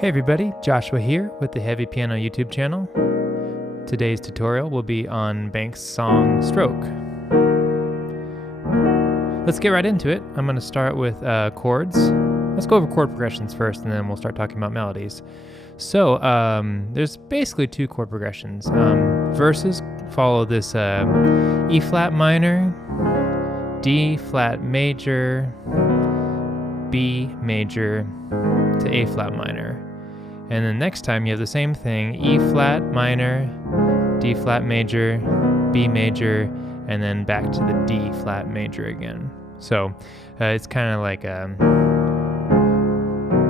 Hey everybody, Joshua here with the Heavy Piano YouTube channel. Today's tutorial will be on Banks' song Stroke. Let's get right into it. I'm going to start with chords. Let's go over chord progressions first and then we'll start talking about melodies. So there's basically two chord progressions. Verses follow this E flat minor, D flat major, B major to A flat minor. And then next time you have the same thing, E flat minor, D flat major, B major, and then back to the D flat major again. So it's kind of like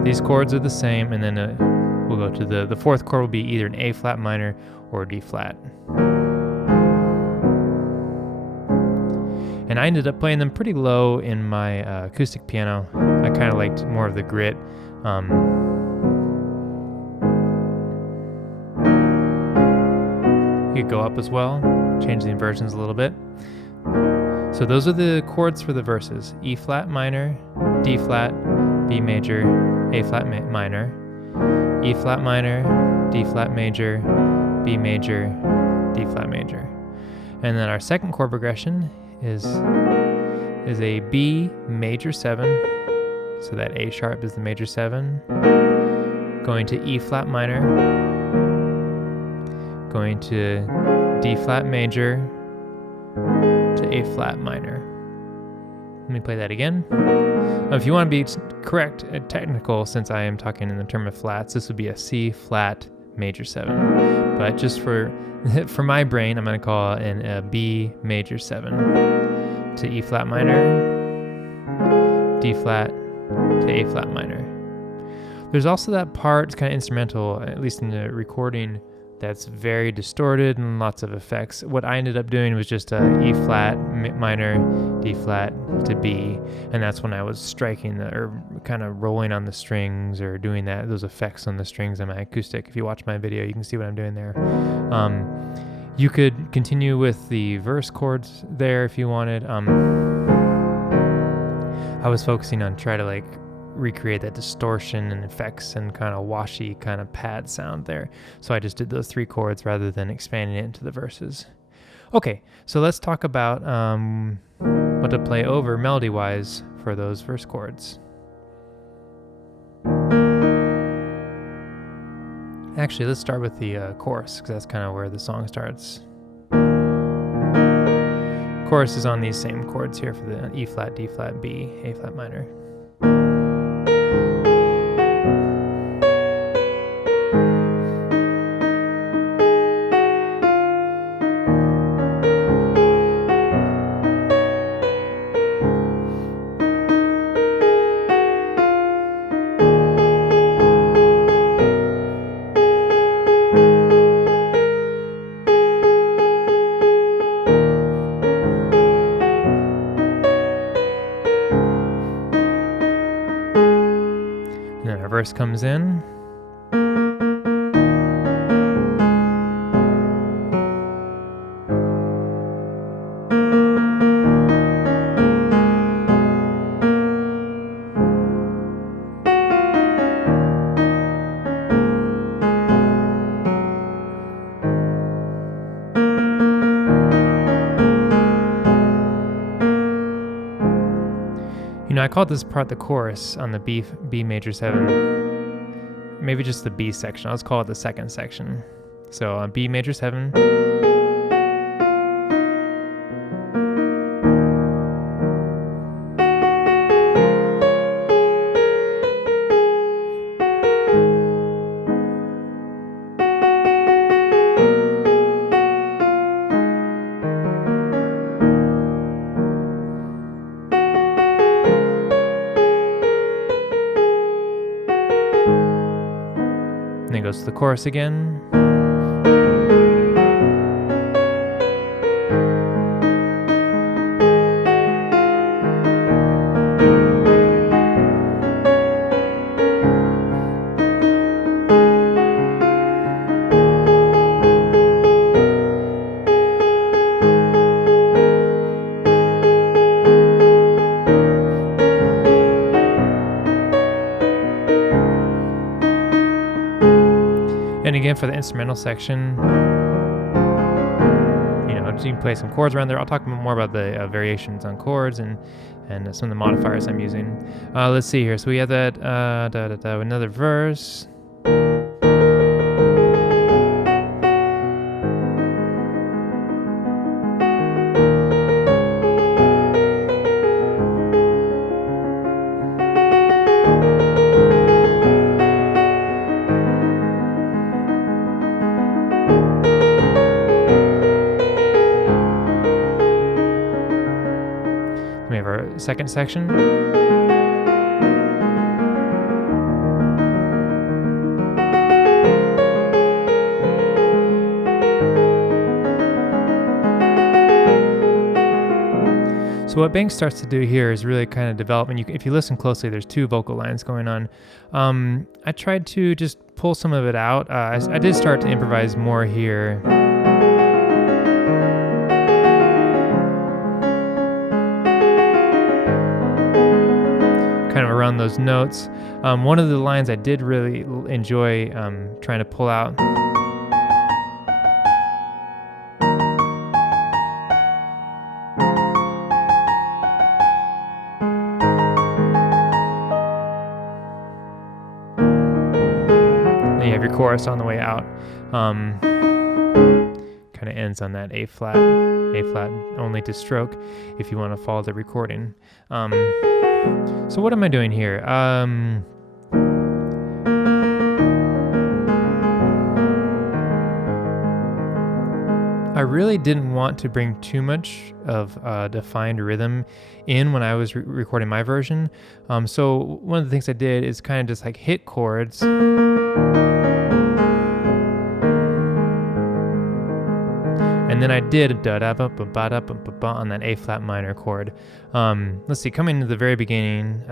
these chords are the same, and then we'll go to the fourth chord will be either an A flat minor or D flat. And I ended up playing them pretty low in my acoustic piano. I kind of liked more of the grit. You could go up as well, change the inversions a little bit. So those are the chords for the verses: E flat minor, D flat, B major, A flat minor, E flat minor, D flat major, B major, D flat major. And then our second chord progression is a B major 7, so that A sharp is the major 7, going to E flat minor, going to D flat major to A flat minor. Let me play that again. If you want to be correct, technical, since I am talking in the term of flats, this would be a C flat major 7. But just for my brain, I'm going to call it a B major 7 to E flat minor, D flat to A flat minor. There's also that part, it's kind of instrumental, at least in the recording, that's very distorted and lots of effects. What I ended up doing was just a E flat minor, D flat to B, and that's when I was striking or kind of rolling on the strings or doing those effects on the strings on my acoustic. If you watch my video, you can see what I'm doing there. You could continue with the verse chords there if you wanted. I was focusing on trying to recreate that distortion and effects and kind of washy kind of pad sound there. So I just did those three chords rather than expanding it into the verses. Okay, so let's talk about what to play over melody-wise for those verse chords. Actually, let's start with the chorus, because that's kind of where the song starts. Chorus is on these same chords here for the E flat, D flat, B, A flat minor. And then our verse comes in. I called this part the chorus on the B major 7. Maybe just the B section. Let's call it the second section. So on B major 7. And then goes to the chorus again. again, for the instrumental section, you can play some chords around there. I'll talk more about the variations on chords and some of the modifiers I'm using. Let's see here. So we have that another verse. We have our second section. So what Banks starts to do here is really kind of develop, and if you listen closely, there's two vocal lines going on. I tried to just pull some of it out. I did start to improvise more here. Kind of around those notes. One of the lines I did really enjoy trying to pull out. Then you have your chorus on the way out. Kind of ends on that A flat only to stroke if you want to follow the recording. So what am I doing here? I really didn't want to bring too much of defined rhythm in when I was recording my version. So one of the things I did is kind of just like hit chords. And then I did da-da-ba-ba-ba-da-ba-ba on that A flat minor chord. Let's see, coming to the very beginning.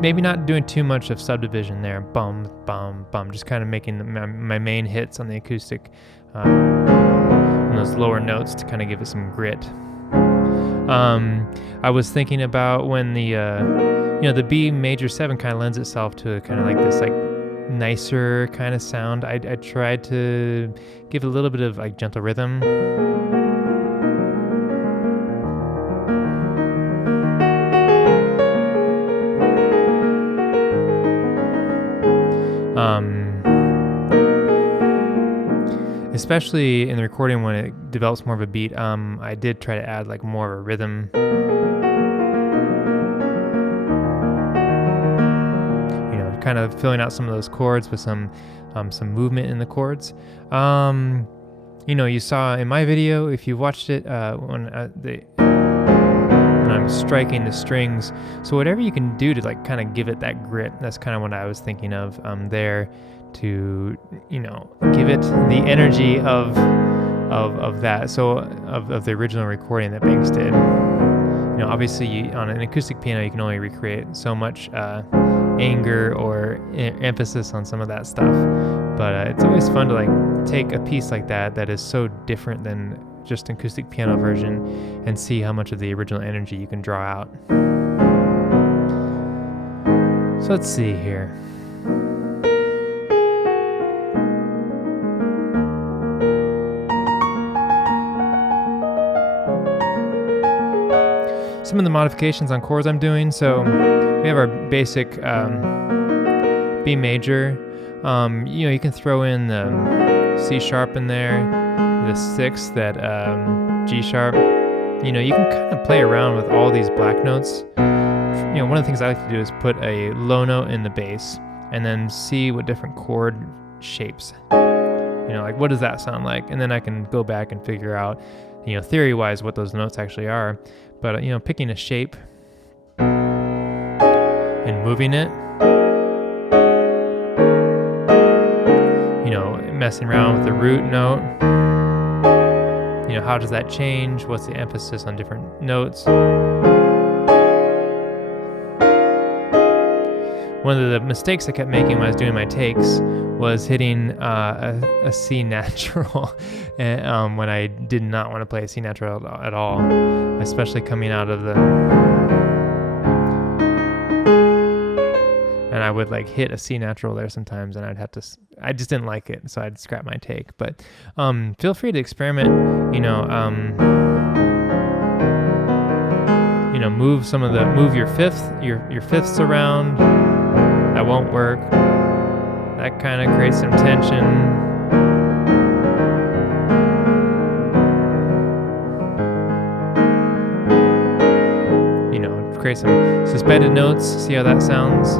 Maybe not doing too much of subdivision there. Bum, bum, bum. Just kind of making my main hits on the acoustic and those lower notes to kind of give it some grit. I was thinking about when the B major 7 kind of lends itself to kind of like this like nicer kind of sound. I tried to give a little bit of like gentle rhythm. Especially in the recording when it develops more of a beat, I did try to add like more of a rhythm. Kind of filling out some of those chords with some movement in the chords. You saw in my video, if you watched it, when I'm striking the strings. So whatever you can do to like kind of give it that grit, that's kind of what I was thinking of there, to give it the energy of that. So of the original recording that Banks did. Obviously on an acoustic piano you can only recreate so much anger or emphasis on some of that stuff, but it's always fun to like take a piece like that is so different than just an acoustic piano version and see how much of the original energy you can draw out. So let's see here. Some of the modifications on chords I'm doing. So we have our basic B major. You can throw in the C sharp in there, the 6th, that G sharp. You can kind of play around with all these black notes. One of the things I like to do is put a low note in the bass and then see what different chord shapes. Like what does that sound like? And then I can go back and figure out, theory-wise what those notes actually are. But, picking a shape and moving it, messing around with the root note, how does that change? What's the emphasis on different notes? One of the mistakes I kept making when I was doing my takes was hitting a C natural when I did not want to play a C natural at all, especially coming out of the and I would like hit a C natural there sometimes, and I just didn't like it, so I'd scrap my take. But feel free to experiment, move your fifths around. That won't work. That kind of creates some tension. Create some suspended notes, see how that sounds.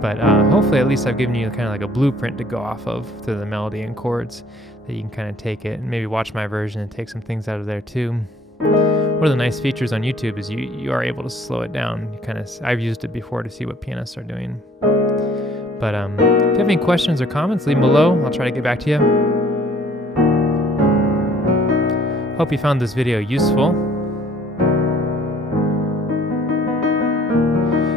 But hopefully at least I've given you kind of like a blueprint to go off of to the melody and chords that you can kind of take it and maybe watch my version and take some things out of there too. One of the nice features on YouTube is you are able to slow it down. I've used it before to see what pianists are doing. But if you have any questions or comments, leave them below. I'll try to get back to you. Hope you found this video useful.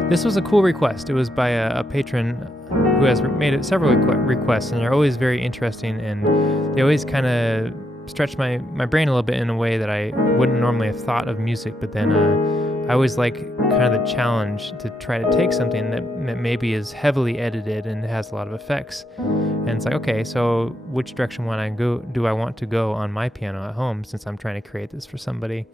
This was a cool request. It was by a patron who has made several requests, and they're always very interesting, and they always kind of stretch my brain a little bit in a way that I wouldn't normally have thought of music. But then I always like kind of the challenge to try to take something that maybe is heavily edited and has a lot of effects. And it's like, okay, so which direction do I want to go on my piano at home, since I'm trying to create this for somebody?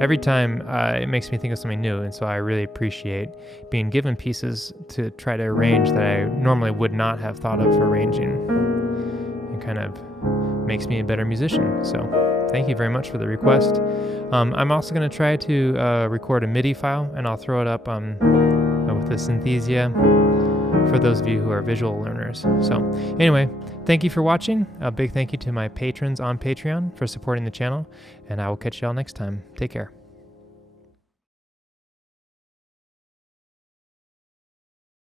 Every time it makes me think of something new, and so I really appreciate being given pieces to try to arrange that I normally would not have thought of for arranging. It kind of makes me a better musician, so thank you very much for the request. I'm also going to try to record a MIDI file, and I'll throw it up with the Synthesia for those of you who are visual learners. So anyway, thank you for watching. A big thank you to my patrons on Patreon for supporting the channel, and I will catch you all next time. Take care.